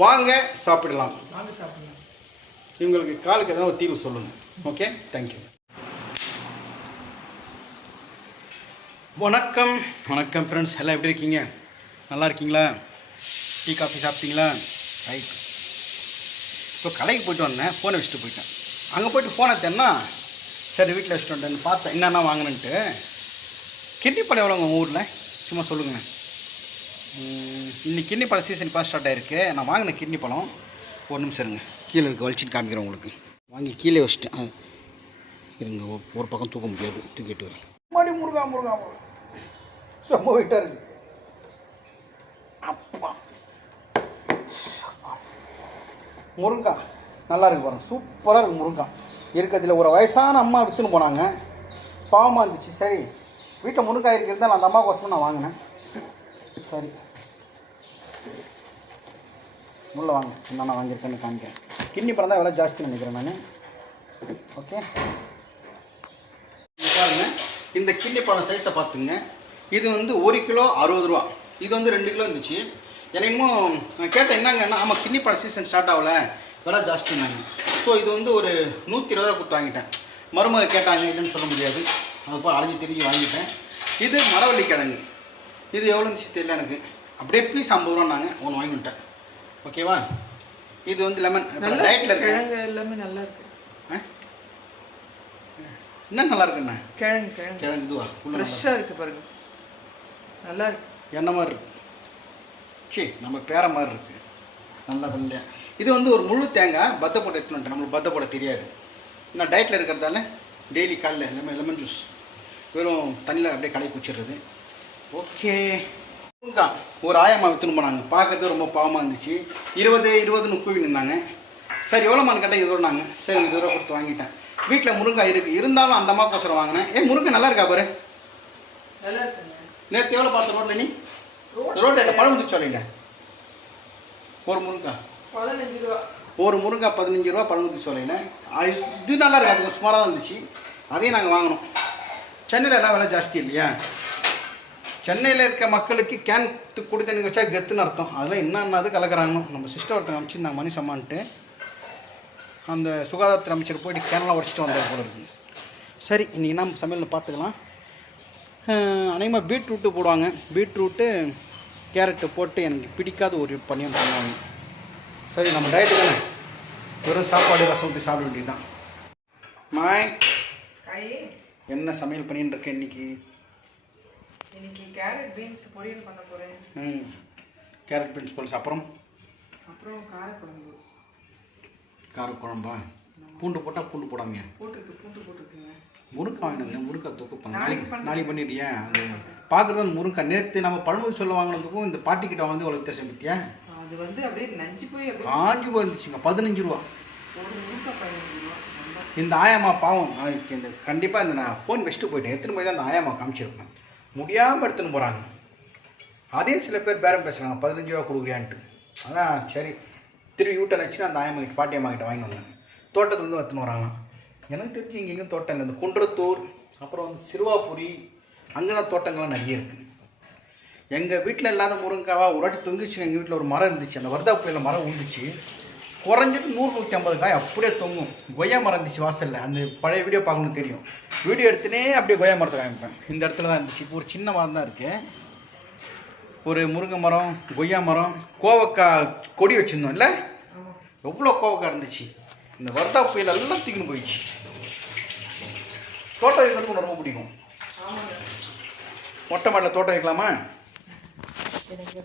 வாங்க சாப்பிடலாம். வாங்க சாப்பிடலாம். இவங்களுக்கு காலுக்கு எதனா ஒரு தீர்வு சொல்லுங்கள் ஓகே தேங்க்யூ வணக்கம். வணக்கம் ஃப்ரெண்ட்ஸ் எல்லாம் எப்படி இருக்கீங்க? நல்லா இருக்கீங்களா? டீ காஃபி சாப்பிட்டீங்களா? ரைட் இப்போ கடைக்கு போயிட்டு வந்தேன். ஃபோனை வச்சுட்டு போயிட்டேன். அங்கே போயிட்டு ஃபோனை தேன்னா சரி வீட்டில் வச்சுட்டு வந்தேன்னு பார்த்தேன். என்னென்ன வாங்கினேன்ட்டு கிட்னி பழம் எவ்வளோங்க ஊரில்? சும்மா சொல்லுங்கள் இன்னைக்கு கிட்னி பழம் சீசன் இப்போ ஸ்டார்ட் ஆகிருக்கு நான் வாங்கின கிட்னி பழம். ஒரு நிமிஷம் இருங்க. கீழே இருக்க வலிச்சிட்டு காமிக்கிறேன் உங்களுக்கு. வாங்கி கீழே வச்சுட்டேன் இருங்க. ஒரு- பக்கம் தூக்க முடியாது. தூக்கிட்டு வரேன். மறுபடியும் முருகா முருகா முருகா. செம்ம வெயிட்டாக இருக்கு. அப்பா. முருங்கா நல்லா இருக்கு பாருங்க. சூப்பராக இருக்கு முருங்கா. இருக்கிறதுல ஒரு வயசான அம்மா விற்றுன்னு போனாங்க. பாவமாக இருந்துச்சு. சரி வீட்டில் முருங்காய் இருக்கிறது நான் அந்த அம்மாவுக்கோசரம் நான் வாங்கினேன். சரி உள்ளே வாங்க. என்னென்ன வாங்கியிருக்கேன்னு காமிக்கிறேன். கிட்னி பழம் தான் விலை ஜாஸ்தி நினைக்கிறேன் நான். ஓகே பாருங்க. இந்த கிட்னி பழம் சைஸை பார்த்துங்க. இது வந்து ஒரு கிலோ அறுபது ரூபா. இது வந்து ரெண்டு கிலோ இருந்துச்சு. என்னமோ கேட்டேன் என்னங்கன்னா ஆமாம் கிட்னி பழம் சீசன் ஸ்டார்ட் ஆகல. விலை ஜாஸ்தினாங்க ஸோ இது வந்து ஒரு நூற்றி இருபது ரூபா கொடுத்து வாங்கிட்டேன். மருமக கேட்டாங்க இல்லைன்னு சொல்ல முடியாது. அது போய் அலைஞ்சு திரிஞ்சு வாங்கிட்டேன். இது மரவள்ளி கிழங்கு இது எவ்வளோ இருந்துச்சு தெரியல எனக்கு. அப்படியே ப்ளீஸ் ஐம்பது ரூபான்னாங்க ஒன்று வாங்கிவிட்டேன் ஓகேவா இது வந்து லெமன் டயட்டில் இருக்கு. எல்லாமே நல்லா இருக்கு. ஆ? என்ன நல்லா இருக்குண்ணே கிழங்கு கிழங்கு. கிழங்கு இதுவா? ஃப்ரெஷ்ஷாக இருக்கு பாருங்க. நல்லா இருக்கு. என்ன மாதிரி இருக்கு? சரி நம்ம பேர மாதிரி இருக்கு. நல்லா வெள்ளையா. இது வந்து ஒரு முழு தேங்காய் பத்த போட்டு எடுத்துன்னு நம்மளுக்கு பத்த போட தெரியாது. நான் டயட்டில் இருக்கிறதால டெய்லி காலைல லெமன் லெமன் ஜூஸ் வெறும் தண்ணியில் அப்படியே கலக்கி குச்சிடுறது ஓகே. ஒரு ஆயம்மா விற்றுன்னு போனாங்க. பார்க்கறது ரொம்ப பாவமாக இருந்துச்சு. இருபது இருபதுன்னு கூவி நின்னாங்க சரி எவ்வளோமான்னு கேட்டால் இருபது நாங்க. சரி ரூபா கொடுத்து வாங்கிட்டேன். வீட்டில் முருங்காய் இருக்குது இருந்தாலும் அந்த அம்மாக்கோசரம் வாங்கினேன். ஏ முருங்கை நல்லா இருக்கா பாரு? நேற்று எவ்வளோ பார்த்த ரோட்டில் நீ? ரோட்டில் பழம் முடிச்சு சொல்லுங்க ஒரு முருங்கா. பதினஞ்சு ரூபா. ஒரு முருங்கா பதினஞ்சு ரூபா பழமுத்தி சோலையில் இது நல்லா இருக்கு அது கொஞ்சம் சுமாராக தான் இருந்துச்சு. அதையும் நாங்கள் வாங்கினோம் சென்னையில் எல்லாம் விலை ஜாஸ்தி இல்லையா? சென்னையில் இருக்க மக்களுக்கு கேன் குடி தண்ணி வச்சா கெத்துன்னு அர்த்தம். அதெல்லாம் என்னென்னது கலக்கிறாங்க நம்ம சிஸ்டர் ஒருத்தங்க அமைச்சிருந்தாங்க மணி சம்மான்ட்டு அந்த சுகாதாரத்துறை அமைச்சர் போயிட்டு கேனெலாம் உடச்சிட்டு வந்தார் போல இருக்கு. சரி இன்றைக்கி நம்ம சமையலில் பார்த்துக்கலாம். அநேகமாக பீட்ரூட்டு போடுவாங்க. பீட்ரூட்டு கேரட்டு போட்டு எனக்கு பிடிக்காத ஒரு பணியம் பண்ணுவாங்க. சரி நம்ம டயட்டு தானே? வெறும் சாப்பாடு ரசம் ஊற்றி சாப்பிட வேண்டியதுதான். மாய் காய் என்ன சமையல் பண்ணின்னு இருக்கேன் இன்னைக்கு? இன்னைக்கு கேரட் பீன்ஸ் பொரியல் பண்ண போறேன். ம். கேரட் பீன்ஸ் போல்ஸ் அப்புறம் அப்புறம் காரக்குழம்பு. காரக்குழம்பா? பூண்டு போட்டால் பூண்டு போடாமையா. போட்டுருக்கு பூண்டு போட்டுருக்குங்க. முருங்கை வாங்கினது முருங்கை தொக்கு பண்ண. நாளைக்கு பண்ணிடுறியா அது பார்க்குறது முருங்கை. நேற்று நம்ம பழமுதி சொல்ல வாங்கினதுக்கும் இந்த பாட்டி கிட்ட வாங்கினது இவ்வளோ வித்தியாசம் பற்றியா அது வந்து அப்படியே நஞ்சு போய் காஞ்சி போயிருந்துச்சுங்க. பதினஞ்சு ரூபா. ஒரு பதினஞ்சு ரூபா. இந்த ஆயாமா பாவம். நாளைக்கு இந்த கண்டிப்பாக இந்த நான் ஃபோன் வச்சுட்டு போயிட்டேன். எத்தனை போய் தான் அந்த ஆயாமா காமிச்சிருப்பேன். முடியாமல் எடுத்துன்னு போகிறாங்க அதே சில பேர் பேரம் பேசுகிறாங்க பதினஞ்சு ரூபா கொடுக்குறியான்ட்டு. அதான் சரி திரும்பி யூட்டன் வச்சு அந்த ஆயம்மா கிட்ட பாட்டி அம்மா கிட்ட வாங்கி வந்தேன். தோட்டத்துலேருந்து எடுத்துன்னு வராங்களாம் எனக்கு தெரிஞ்சு இங்கே எங்கேயும் தோட்டம் இல்லை. இந்த குன்றத்தூர் அப்புறம் வந்து சிறுவாபுரி அங்கே தான் தோட்டங்கள்லாம் நிறைய இருக்குது எங்கள் வீட்டில் இல்லாத முருங்காவா ஒரு வாட்டி தொங்கிச்சு எங்கள் வீட்டில் ஒரு மரம் இருந்துச்சு. அந்த வர்தா புயலில் மரம் உழுந்துச்சு. குறைஞ்சது நூறு நூற்றி ஐம்பது காய் அப்படியே தொங்கும். கொய்யா மரம் இருந்துச்சு வாசலில். அந்த பழைய வீடியோ பார்க்கணும்னு தெரியும். வீடியோ எடுத்துனே அப்படியே கொய்யா மரத்தை காமிப்பேன். இந்த இடத்துல தான் இருந்துச்சு. இப்போ ஒரு சின்ன மரம் தான் இருக்குது ஒரு முருங்கை மரம் கொய்யா மரம் கோவக்காய் கொடி வச்சுருந்தோம் இல்லை எவ்வளோ கோவக்காய் இருந்துச்சு. இந்த வர்தா புயல் எல்லாம் தூக்கின்னு போயிடுச்சு. தோட்டம் வைக்கிறதுக்கு எனக்கு ரொம்ப பிடிக்கும். மொட்டை மாடல தோட்டம் வைக்கலாமா? எனக்கு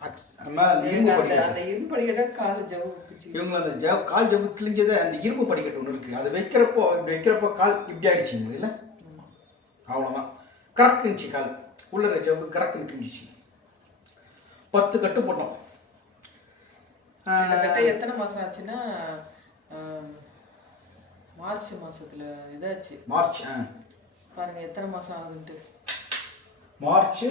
அந்த இரும்பு படிக்கட்டு. கால் ஜவு இவங்க அந்த ஜவ் கால் ஜவ்வு கிழிஞ்சது அந்த இரும்பு படிக்கட்டு ஒன்று இருக்குது அதை வைக்கிறப்போ இப்படி வைக்கிறப்போ கால் இப்படி ஆயிடுச்சுங்க இல்லை? அவ்வளோதான் கறக்குந்துச்சு கால். உள்ள ஜவ்வு கறக்குன்னு கிழிஞ்சிச்சு. பத்து கட்டு போட்டோம். கிட்டத்தட்ட எத்தனை மாசம் ஆச்சுன்னா மார்ச் மாசத்துல இதாச்சு. மார்ச் ஆ. பாருங்க எத்தனை மாசம் ஆகுதுன்ட்டு. March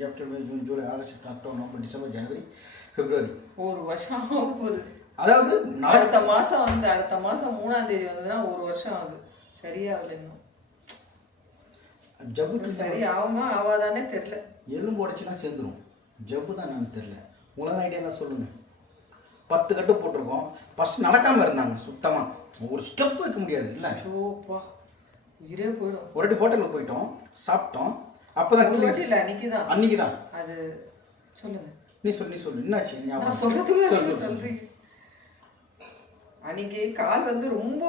April May June July August October November December ஜனவரி பிப்ரவரி ஒரு வருஷம் ஆக போகுது அதாவது அடுத்த மாசம் வந்து அடுத்த மாசம் மூணாம் தேதி வந்ததுன்னா ஒரு வருஷம் ஆகுது சரியாகல இன்னும் ஜவ்வு சரி ஆகுமா ஆவாதானே தெரில எலும்பு உடச்சினா சேர்ந்துரும் ஜவ்வு தான் என்னன்னு தெரியல உங்களால் ஐடியா தான் சொல்லுங்கள் பத்து கட்டு போட்டிருக்கோம் ஃபஸ்ட் நடக்காமல் இருந்தாங்க சுத்தமாக ஒரு ஸ்டெப் வைக்க முடியாது இல்லை சோப்பா உயிரே போயிடும் ஒரு வாட்டி ஹோட்டலுக்கு போயிட்டோம் சாப்பிட்டோம் அப்போ தான் ஒரு வாட்டி இல்லை அன்னைக்கு தான் அன்னைக்கு தான் அது சொல்லுங்க. நீ சொல்லு நீ சொல்லு என்னாச்சு நான் ஞாபகம் சொல்றதுக்குள்ள சொல்லு, நீங்க சொல்லு, சொல்லு. சொல்றீங்க. அன்னைக்கு கால் வந்து ரொம்ப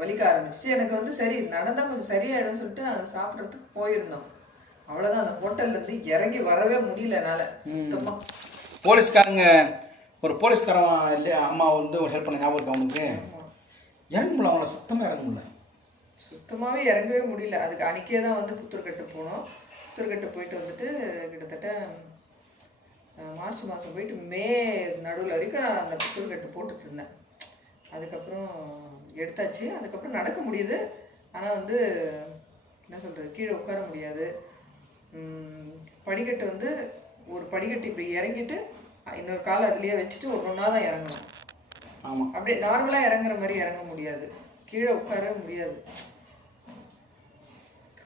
வலிக்க ஆரம்பிச்சிச்சு. எனக்கு வந்து சரி நடந்தா கொஞ்சம் சரியாயிடும் சொல்லிட்டு அதை சாப்பிட்றதுக்கு போயிருந்தோம். அவ்வளவுதான் அந்த ஹோட்டல்ல இருந்து இறங்கி வரவே முடியல என்னால. சுத்தமா. போலீஸ்காரங்க ஒரு போலீஸ்காரன் இல்லையா அம்மா வந்து ஒரு ஹெல்ப் பண்ண ஞாபகம் அவனுக்கு இறங்க முடியல அவங்கள சுத்தமாக இறங்க முடியல. சுத்தமாவே இறங்கவே முடியல. அதுக்கு அன்னைக்கே தான் வந்து புத்தூர்கட்டு போனோம். புத்தூர்கட்டு போயிட்டு வந்துட்டு கிட்டத்தட்ட மார்ச் மாதம் போயிட்டு மே நடுவில் வரைக்கும் அந்த புத்தூர்கட்டு போட்டுட்டு இருந்தேன். அதுக்கப்புறம் எடுத்தாச்சு. அதுக்கப்புறம் நடக்க முடியுது. ஆனால் வந்து என்ன சொல்கிறது கீழே உட்கார முடியாது. படிக்கட்டு வந்து ஒரு படிக்கட்டு இப்படி இறங்கிட்டு இன்னொரு காலை அதுலேயே வச்சுட்டு ஒரு ஒன்றா தான் இறங்கணும் ஆமாம் அப்படியே நார்மலாக இறங்குற மாதிரி இறங்க முடியாது. கீழே உட்கார முடியாது.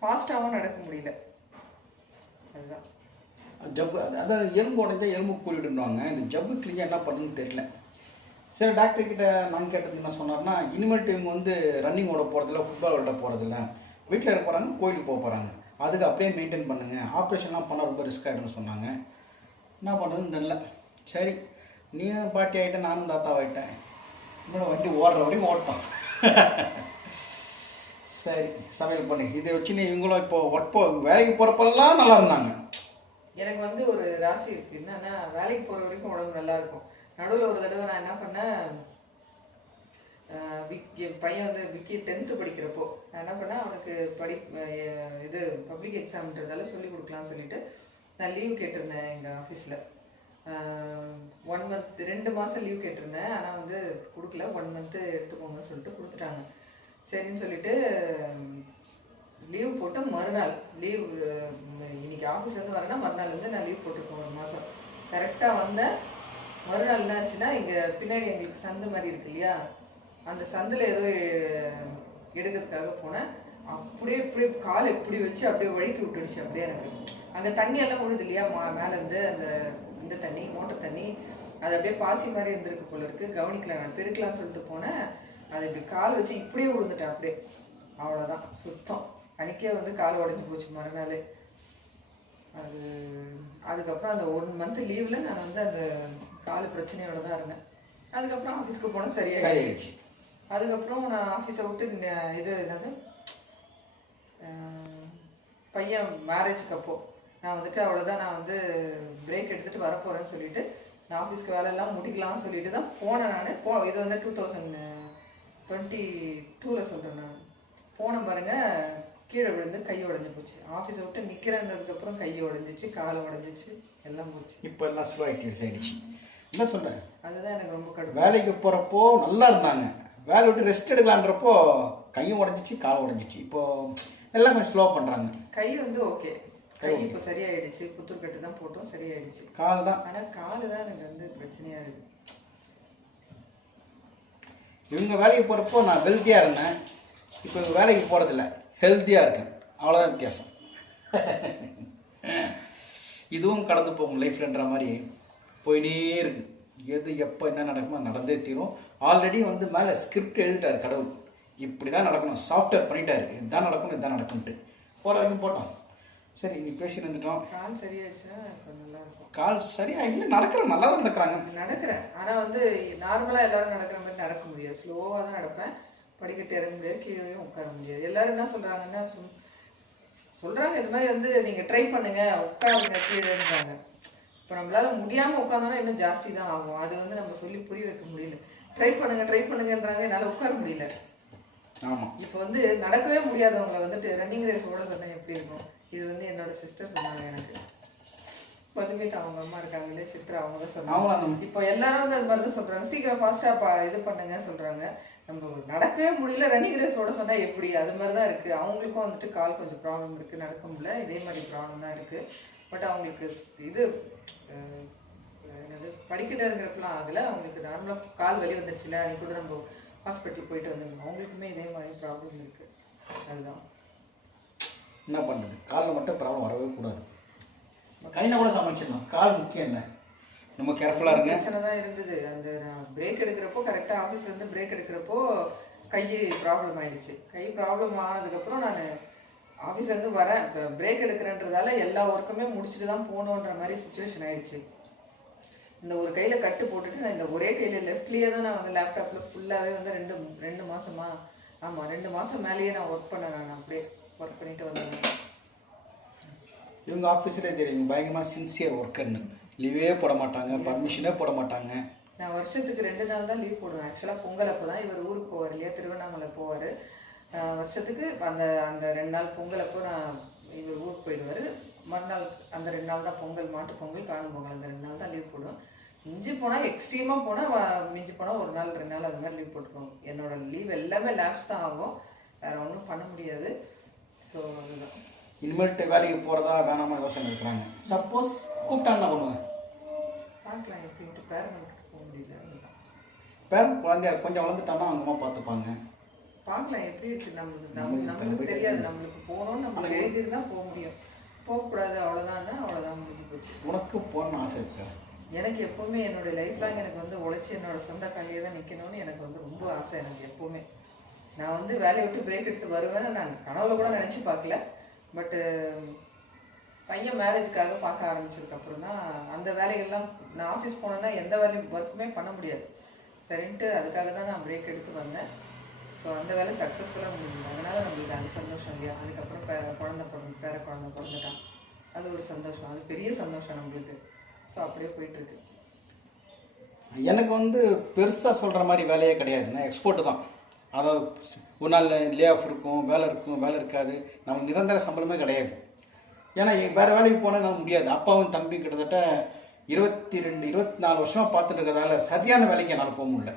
ஃபாஸ்ட்டாகவும் நடக்க முடியல. அதுதான். ஜவ்வு அதாவது எலும்பு உடஞ்சா எலும்பு கூறிடுவாங்க இந்த ஜவ்வு கிளியாக என்ன பண்ணுன்னு தெரியல. சரி டாக்டர் கிட்ட நான் கேட்டது என்ன சொன்னார்னா இனிமேட்டு இவங்க வந்து ரன்னிங் ஓட போகிறதில்ல ஃபுட்பால் விளாட போகிறதில்ல வீட்டில் இருக்க போகிறாங்க கோயிலுக்கு போக போகிறாங்க அதுக்கு அப்படியே மெயின்டைன் பண்ணுங்கள் ஆப்ரேஷன்லாம் பண்ணால் ரொம்ப ரிஸ்க் ஆகிடும்னு சொன்னாங்க. என்ன பண்ணுறதுன்னு தெரில சரி நீயும் பாட்டி ஆகிட்டேன் நானும் தாத்தா ஆகிட்டேன் இன்னொரு வண்டி ஓடுற வரையும் ஓட்டோம் சரி சமையல் பண்ணு. இதை வச்சு நீ இவங்களும் இப்போ ஒர்க் போ வேலைக்கு போகிறப்பெல்லாம் நல்லா இருந்தாங்க. எனக்கு வந்து ஒரு ராசி இருக்குது என்னன்னா வேலைக்கு போகிற வரைக்கும் உடம்பு நல்லா இருக்கும். நடுவில் ஒரு தடவை நான் என்ன பண்ணேன்? விக்கி என் பையன் வந்து விக்கி டென்த்து படிக்கிறப்போ நான் என்ன பண்ணேன்? அவனுக்கு படி இது பப்ளிக் எக்ஸாம்ன்றதால சொல்லி கொடுக்கலாம்னு சொல்லிட்டு நான் லீவ் கேட்டிருந்தேன் எங்கள் ஆஃபீஸில் ஒன் மந்த் ரெண்டு மாதம் லீவ் கேட்டிருந்தேன். ஆனால் வந்து கொடுக்கல. ஒன் மந்த்து எடுத்துக்கோங்கன்னு சொல்லிட்டு கொடுத்துட்டாங்க. சரின்னு சொல்லிட்டு லீவ் போட்டு மறுநாள் லீவ் இன்னைக்கு ஆஃபீஸ்லேருந்து வரேன்னா மறுநாள்லேருந்து நான் லீவ் போட்டிருக்கேன் ஒரு மாதம் கரெக்டாக வந்தேன் மறுநாள் என்ன ஆச்சுன்னா இங்கே பின்னாடி எங்களுக்கு சந்து மாதிரி இருக்கு இல்லையா? அந்த சந்தில் ஏதோ எடுக்கிறதுக்காக போனேன். அப்படியே இப்படி காலை இப்படி வச்சு அப்படியே ஒழுக்கி விட்டுடுச்சு அப்படியே எனக்கு. அங்கே தண்ணி எல்லாம் விழுது இல்லையா? மா மேலேருந்து அந்த இந்த தண்ணி மோட்டர் தண்ணி. அது அப்படியே பாசி மாதிரி இருந்திருக்கு போல இருக்கு. கவனிக்கல நான். பெருக்கலாம்னு சொல்லிட்டு போனேன். அது இப்படி கால் வச்சு இப்படியே விழுந்துட்டேன் அப்படியே. அவ்வளோதான் சுத்தம். அன்னைக்கே வந்து கால் உடஞ்சி போச்சு மறுநாள். அது அதுக்கப்புறம் அந்த ஒன் மந்த் லீவில் நான் வந்து அந்த கால் பிரச்சனையோட தான் இருந்தேன். அதுக்கப்புறம் ஆஃபீஸ்க்கு சரியாயிடுச்சு. சரியாயிடுச்சு. அதுக்கப்புறம் நான் ஆஃபீஸை விட்டு இது என்னது? பையன் மேரேஜுக்கு அப்போ. நான் வந்துட்டு அவ்வளோதான் நான் வந்து பிரேக் எடுத்துகிட்டு வரப்போகிறேன்னு சொல்லிட்டு நான் ஆஃபீஸ்க்கு வேலையெல்லாம் முடிக்கலாம்னு சொல்லிட்டு தான் போனேன் நான். போ இது வந்து டூ தௌசண்ட் டுவெண்ட்டி டூவில் சொல்கிறேன் நான். போனேன் பாருங்க கீழே விழுந்து கை உடஞ்சி போச்சு. ஆஃபீஸை விட்டு நிற்கிறேன்றதுக்கப்புறம் கை உடஞ்சிச்சு கால் உடஞ்சிச்சு எல்லாம் போச்சு. இப்போ எல்லாம் ஸ்லோ ஆக்டிவிட்டிஸ் ஆயிடுச்சு. என்ன சொல்கிறேன் அதுதான் எனக்கு ரொம்ப கடுப்பு. வேலைக்கு போகிறப்போ நல்லா இருந்தாங்க. வேலை விட்டு ரெஸ்ட் எடுக்கலான்றப்போ கையும் உடஞ்சிச்சு கால் உடஞ்சிச்சு. இப்போ எல்லாம் கொஞ்சம் ஸ்லோ பண்ணுறாங்க கை வந்து ஓகே கை இப்போ சரியாயிடுச்சு. புத்தூர் கட்டு தான் போட்டோம் சரியாயிடுச்சு. கால் தான். ஆனா காலு தான் எனக்கு வந்து பிரச்சனையா இருக்கு. இவங்க வேலைக்கு போகிறப்போ நான் ஹெல்த்தியாக இருந்தேன். இப்போ இவங்க வேலைக்கு போகிறதில்ல ஹெல்த்தியாக இருக்கேன். அவ்வளோதான் வித்தியாசம். இதுவும் கடந்து போகும் லைஃப்லன்ற மாதிரி போயினே இருக்கு. எது எப்போ என்ன நடக்குமோ நடந்தே தீரும். ஆல்ரெடி வந்து மேலே ஸ்கிரிப்ட் எழுதிட்டாரு கடவுள். இப்படி தான் நடக்கணும். சாஃப்ட்வேர் பண்ணிட்டார். இதுதான் நடக்கணும் இதுதான் நடக்கும்ட்டு போகிற வரைக்கும் போட்டோம். சரி நீ பேசி நின்றுட்டோம் கால் சரியாயிடுச்சுன்னா நல்லா இருக்கும் கால் சரியா இல்லை நடக்கிற நல்லா தான் நடக்கிறாங்க. நடக்கிறேன். ஆனா வந்து நார்மலா எல்லாரும் நடக்கிற மாதிரி நடக்க முடியாது. ஸ்லோவா தான் நடப்பேன். படிக்கட்டு இறங்க முடியாது கீழேயும் உட்கார முடியாது. எல்லாரும் என்ன சொல்றாங்கன்னா சும்- சொல்றாங்க இது மாதிரி வந்து நீங்க ட்ரை பண்ணுங்க உட்காருங்க கீழேன்றாங்க. இப்போ நம்மளால முடியாம உட்காந்தோம்னா இன்னும் ஜாஸ்தி தான் ஆகும். அது வந்து நம்ம சொல்லி புரிய வைக்க முடியல. ட்ரை பண்ணுங்க ட்ரை பண்ணுங்கன்றாங்க என்னால உட்கார முடியல. ஆமாம் இப்போ வந்து நடக்கவே முடியாதவங்கள வந்துட்டு ரன்னிங் ரேஸ் ஓட சொன்னா எப்படி இருக்கும்? இது வந்து என்னோட சிஸ்டர் சொன்னாங்க எனக்கு. மதுமித் அவங்க அம்மா இருக்காங்களே சித்ரா அவங்க தான் சொன்னாங்க. இப்போ எல்லாரும் வந்து அது மாதிரி தான் சொல்றாங்க. சீக்கிரம் ஃபாஸ்டா பா இது பண்ணுங்க சொல்றாங்க. நம்ம நடக்கவே முடியல ரன்னிங் ரேஸ் ஓட சொன்னா எப்படி? அது மாதிரி தான் இருக்கு. அவங்களுக்கும் வந்துட்டு கால் கொஞ்சம் ப்ராப்ளம் இருக்கு. நடக்க முடியல. இதே மாதிரி ப்ராப்ளம் தான் இருக்கு. பட் அவங்களுக்கு இது என்னது? படிக்கட்டு இருக்கிறப்பலாம் ஆகல. அவங்களுக்கு நார்மலாக கால் வலி வந்துருச்சுல அன்னைக்கு கூட நம்ம ஹாஸ்பிட்டல் போயிட்டு வந்திருந்தோம். அவங்களுக்குமே இதே மாதிரி ப்ராப்ளம் இருக்கு. அதுதான். என்ன பண்ணுறது காலில் மட்டும் ப்ராப்ளம் வரவே கூடாது. கையில் கூட சமாளிச்சிடலாம் கால் முக்கியம் இல்லை நம்ம கேர்ஃபுல்லாக இருங்க. பிரச்சனை தான் இருந்தது. அந்த நான் பிரேக் எடுக்கிறப்போ கரெக்டாக ஆஃபீஸ்ல இருந்து பிரேக் எடுக்கிறப்போ கை ப்ராப்ளம் ஆயிடுச்சு. கை ப்ராப்ளம் ஆனதுக்கப்புறம் நான் ஆஃபீஸ்ல இருந்து வரேன். பிரேக் எடுக்கிறேன்றதால எல்லா ஒர்க்குமே முடிச்சுட்டு தான் போகணுன்ற மாதிரி சுச்சுவேஷன் ஆயிடுச்சு. இந்த ஒரு கையில கட்டு போட்டுட்டு நான் இந்த ஒரே கையில லெஃப்ட்லயே தான் நான் வந்து லேப்டாப்ல ஃபுல்லாவே வந்து ரெண்டு ரெண்டு மாசமா ஆமா ரெண்டு மாசம் மேலேயே நான் ஒர்க் பண்ணேன் நான். அப்படியே ஒர்க் பண்ணிட்டு வந்தேன். இவங்க ஆஃபீஸ்லேயே தெரியும் பயங்கரமாக சின்சியர் ஒர்க்கர்னு லீவே போட மாட்டாங்க பர்மிஷனே போட மாட்டாங்க. நான் வருஷத்துக்கு ரெண்டு நாள் தான் லீவ் போடுவேன். ஆக்சுவலாக பொங்கல் அப்போ தான் இவர் ஊருக்கு போவார் இல்லையா திருவண்ணாமலை போவார். வருஷத்துக்கு அந்த அந்த ரெண்டு நாள் பொங்கல் அப்போ நான் இவர் ஊருக்கு போயிடுவார். மறுநாள் அந்த ரெண்டு நாள் தான் பொங்கல் மாட்டு பொங்கல் காணும் பொங்கல் அந்த ரெண்டு நாள் தான் லீவ் போடுவேன். மிஞ்சி போனால் எக்ஸ்ட்ரீமாக போனால் மிஞ்சி போனால் ஒரு நாள் ரெண்டு நாள் அது மாதிரி லீவ் போட்டுருவோம் என்னோட லீவ் எல்லாமே லேப்ஸ் தான் ஆகும். வேறு ஒன்றும் பண்ண முடியாது. ஸோ அதுதான். இனிமேல்ட்டு வேலைக்கு போகிறதா வேணாமா யோசனை இருக்கிறாங்க. சப்போஸ் கூப்பிட்டா என்ன பண்ணுவேன் பார்க்கலாம் எப்படின்ட்டு பேரண்ட் போக முடியல அதுதான். பேர் குழந்தைய கொஞ்சம் வளர்ந்துட்டானா அவங்க அம்மா பார்த்துப்பாங்க. பார்க்கலாம் எப்படி இருக்கு? நம்மளுக்கு நம்ம நம்மளுக்கு தெரியாது. நம்மளுக்கு போகணும்னு நம்ம எழுதிட்டு போக முடியும். போகக்கூடாது அவ்வளோதான்னா அவ்வளோதான் முடிஞ்சு போச்சு. உனக்கு போகணும்னு ஆசை இருக்கு? எனக்கு எப்போவுமே என்னோட லைஃப் லாங் எனக்கு வந்து உழைச்சி என்னோட சொந்த காலையே தான் நிற்கணும்னு எனக்கு வந்து ரொம்ப ஆசை எனக்கு எப்போவுமே. நான் வந்து வேலையை விட்டு பிரேக் எடுத்து வருவேன்னு நான் கனவுல கூட நினச்சி பார்க்கல. பட்டு பையன் மேரேஜுக்காக பார்க்க ஆரம்பிச்சதுக்கப்புறம் தான் அந்த வேலைகள்லாம் நான் ஆஃபீஸ் போனேன்னா எந்த வேலையும் ஒர்க்குமே பண்ண முடியாது. சரின்ட்டு அதுக்காக தான் நான் பிரேக் எடுத்து வந்தேன். ஸோ அந்த வேலை சக்ஸஸ்ஃபுல்லாக முடிஞ்சது. அதனால் நம்மளுக்கு அது சந்தோஷம் இல்லையா? அதுக்கப்புறம் பே குழந்த பிறந்த பேர குழந்த பிறந்துட்டான் அது ஒரு சந்தோஷம். அது பெரிய சந்தோஷம் நம்மளுக்கு. ஸோ அப்படியே போயிட்டுருக்கு. எனக்கு வந்து பெருசாக சொல்கிற மாதிரி வேலையே கிடையாது. நான் எக்ஸ்போர்ட்டு தான். அதாவது ஒரு நாள் லே ஆஃப் இருக்கும் வேலை இருக்கும் வேலை இருக்காது. நமக்கு நிரந்தர சம்பளமே கிடையாது. ஏன்னா வேறு வேலைக்கு போனால் நம்ம முடியாது. அப்பாவும் தம்பி கிட்டத்தட்ட இருபத்தி ரெண்டு இருபத்தி நாலு வருஷமாக பார்த்துட்டு இருக்கிறதால சரியான வேலைக்கு என்னால் போக முடியல.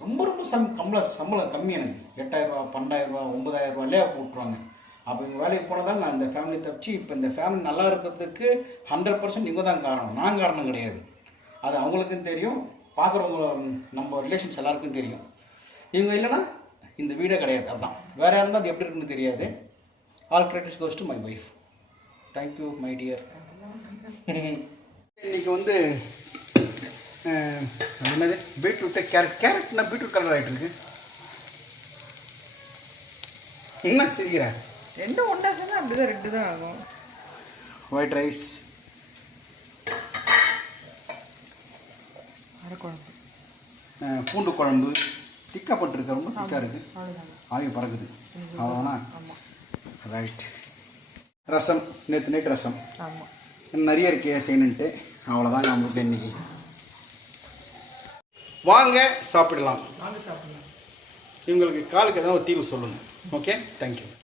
ரொம்ப ரொம்ப சம் கம்பளம் சம்பளம் கம்மி எனக்கு. எட்டாயிரரூபா பன்னெண்டாயிரரூபா ஒன்பதாயிரரூபா லே ஆஃப் விட்ருவாங்க அப்போ இங்கே வேலைக்கு போனதால் நான் இந்த ஃபேமிலி தப்பிச்சு இப்போ இந்த ஃபேமிலி நல்லா இருக்கிறதுக்கு ஹண்ட்ரட் பர்சன்ட் நீங்கள் தான் காரணம். நான் காரணம் கிடையாது. அது அவங்களுக்கும் தெரியும். பார்க்குறவங்க நம்ம ரிலேஷன்ஸ் எல்லாருக்கும் தெரியும். இவங்க இல்லைன்னா இந்த வீடே கிடையாது. அதான். வேற இருந்தால் அது எப்படி இருக்குன்னு தெரியாது. All credits goes to my wife thank you my dear இன்னைக்கு வந்து என்னது? பீட்ரூட்டு கேரட் கேரட்னா பீட்ரூட் கலர் ஆகிட்டு இருக்கு என்ன சிரிக்கிறேன் ரெண்டும் ஒன்றா சேர்ந்தா அப்படிதான் ரெண்டு தான் ஆகும். ஒயிட் ரைஸ் அரைக்குழம்பு. பூண்டு குழம்பு. திக்காக போட்டுருக்கு ரொம்ப திக்காக இருக்குது ஆவி பறக்குது. அவ்வளோதானா ரைட் ரசம் நேற்று நைட் ரசம். நிறைய இருக்கே செய்யணுன்ட்டு. அவ்வளோதான் நம்மளுக்கு சாப்பிடலாம் வாங்க சாப்பிடலாம். இவங்களுக்கு காலுக்கு எதனா ஒரு தீர்வு சொல்லுங்கள் ஓகே தேங்க்யூ